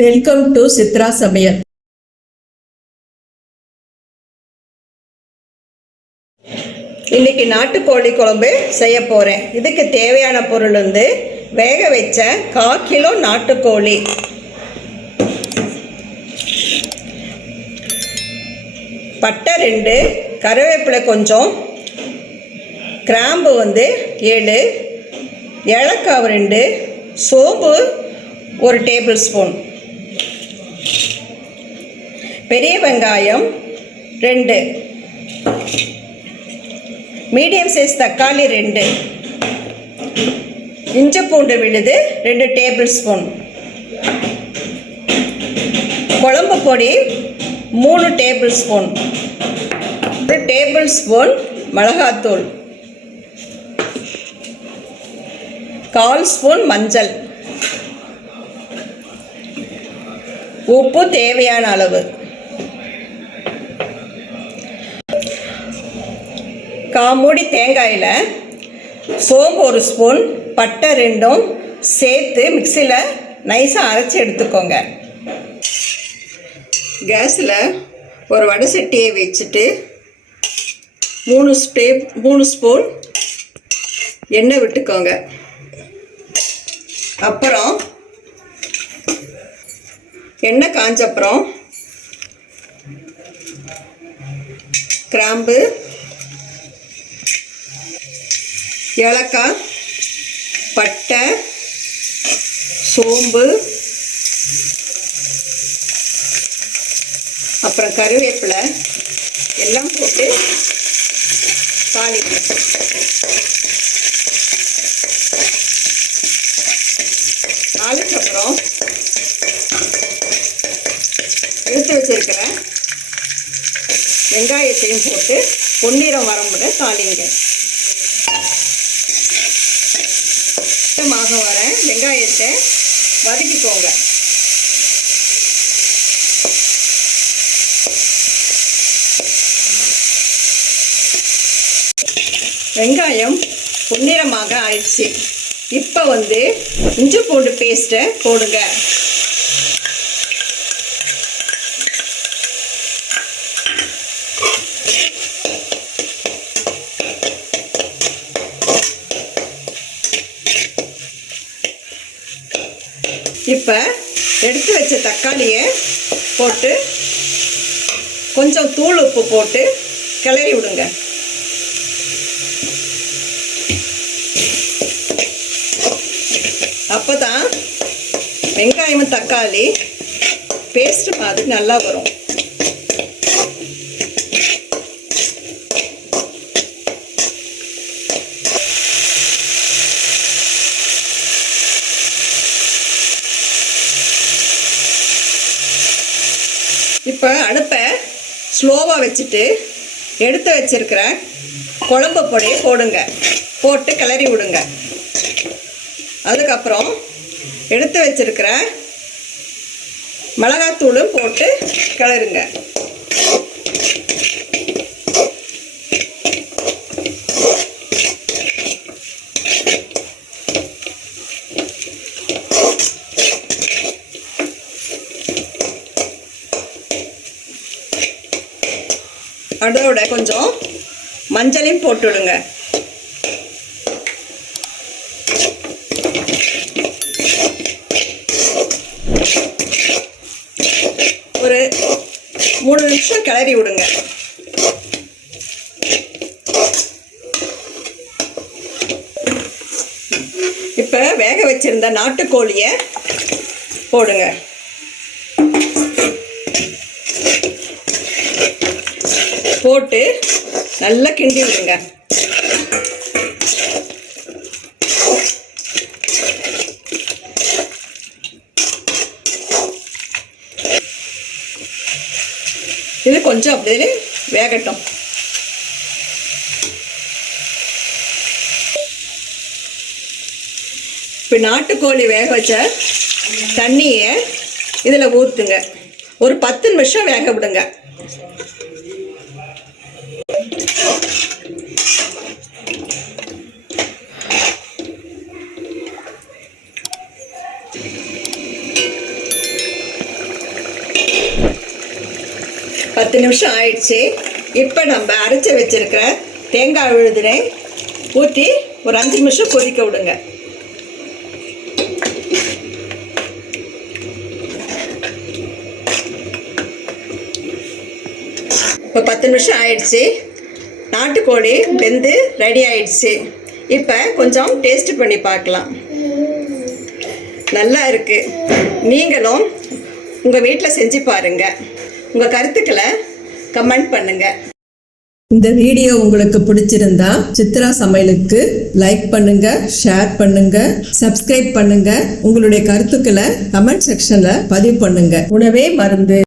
Welcome to Chitra சமையல். இன்னைக்கு நாட்டுக்கோழி குழம்பு செய்ய போகிறேன். இதுக்கு தேவையான பொருள் வந்து வேக வச்ச 1/4 கிலோ நாட்டுக்கோழி, பட்டை 2, கருவேப்பிலை கொஞ்சம், கிராம்பு வந்து 7, ஏலக்காய் 2, சோம்பு 1 டேபிள் ஸ்பூன், பெரிய வெங்காயம் 2, மீடியம் சைஸ் தக்காளி 2, இஞ்சி பூண்டு விழுது 2 டேபிள் ஸ்பூன், குழம்பு பொடி 3 டேபிள் ஸ்பூன், 1 டேபிள் ஸ்பூன் மிளகாத்தூள், 1/4 ஸ்பூன் மஞ்சள், உப்பு தேவையான அளவு, 1/4 மூடி தேங்காயில் சோம்பு 1 ஸ்பூன், பட்டை 2 சேர்த்து மிக்சியில் நைஸாக அரைச்சி எடுத்துக்கோங்க. கேஸில் ஒரு வடை சட்டியை வச்சுட்டு 3 ஸ்பூன் எண்ணெய் விட்டுக்கோங்க. அப்புறம் எண்ணெய் காஞ்சப்புறம் கிராம்பு, ஏலக்காய், பட்டை, சோம்பு, அப்புறம் கருவேப்பிலை எல்லாம் போட்டு தாளிக்கணும். தாளிக்கப்புறம் எடுத்து வச்சிருக்கிற வெங்காயத்தையும் போட்டு பொன்னிறம் வரமுட தாளிங்க. வர வெங்காயத்தை வதக்கிக்கோங்க. வெங்காயம் பொன்னிறமாக ஆயிடுச்சு. இப்போ வந்து இஞ்சி பூண்டு பேஸ்ட்டை போடுங்க. இப்போ எடுத்து வச்ச தக்காளியை போட்டு கொஞ்சம் தூள் உப்பு போட்டு கிளறி விடுங்க. அப்போ தான் வெங்காயமும் தக்காளி பேஸ்ட் மாதிரி நல்லா வரும். இப்போ அடுப்பை ஸ்லோவாக வச்சுட்டு எடுத்து வச்சிருக்கிற குழம்பு பொடியை போடுங்க. போட்டு கிளறி விடுங்க. அதுக்கப்புறம் எடுத்து வச்சிருக்கிற மிளகாத்தூளும் போட்டு கிளறுங்க. அதோட கொஞ்சம் மஞ்சளையும் போட்டுவிடுங்க. ஒரு 3 நிமிஷம் கிளறி விடுங்க. இப்போ வேக வச்சிருந்த நாட்டுக்கோழியை போடுங்க. போட்டு நல்லா கிண்டி விடுங்க. இது கொஞ்சம் அப்படியே வேகட்டும். இப்போ நாட்டுக்கோழி வேக வச்ச தண்ணியை இதில் ஊற்றுங்க. ஒரு 10 நிமிஷம் வேக விடுங்க. 10 நிமிஷம் ஆயிடுச்சு. இப்போ நம்ம அரைச்சி வச்சிருக்கிற தேங்காய் விழுதினை ஊற்றி ஒரு 5 நிமிஷம் கொதிக்க விடுங்க. இப்போ 10 நிமிஷம் ஆயிடுச்சு. நாட்டுக்கோழி வெந்து ரெடி ஆயிடுச்சு. இப்போ கொஞ்சம் டேஸ்ட் பண்ணி பார்க்கலாம். நல்லா இருக்குது. நீங்களும் உங்கள் வீட்டில் செஞ்சு பாருங்கள். உங்கள் கருத்துக்களை கமெண்ட் பண்ணுங்கள். இந்த வீடியோ உங்களுக்கு பிடிச்சிருந்தா சித்ரா சமையலுக்கு லைக் பண்ணுங்க, ஷேர் பண்ணுங்க, சப்ஸ்கிரைப் பண்ணுங்க. உங்களுடைய கருத்துக்களை கமெண்ட் செக்ஷன்ல பதிவு பண்ணுங்க. உணவே மருந்து.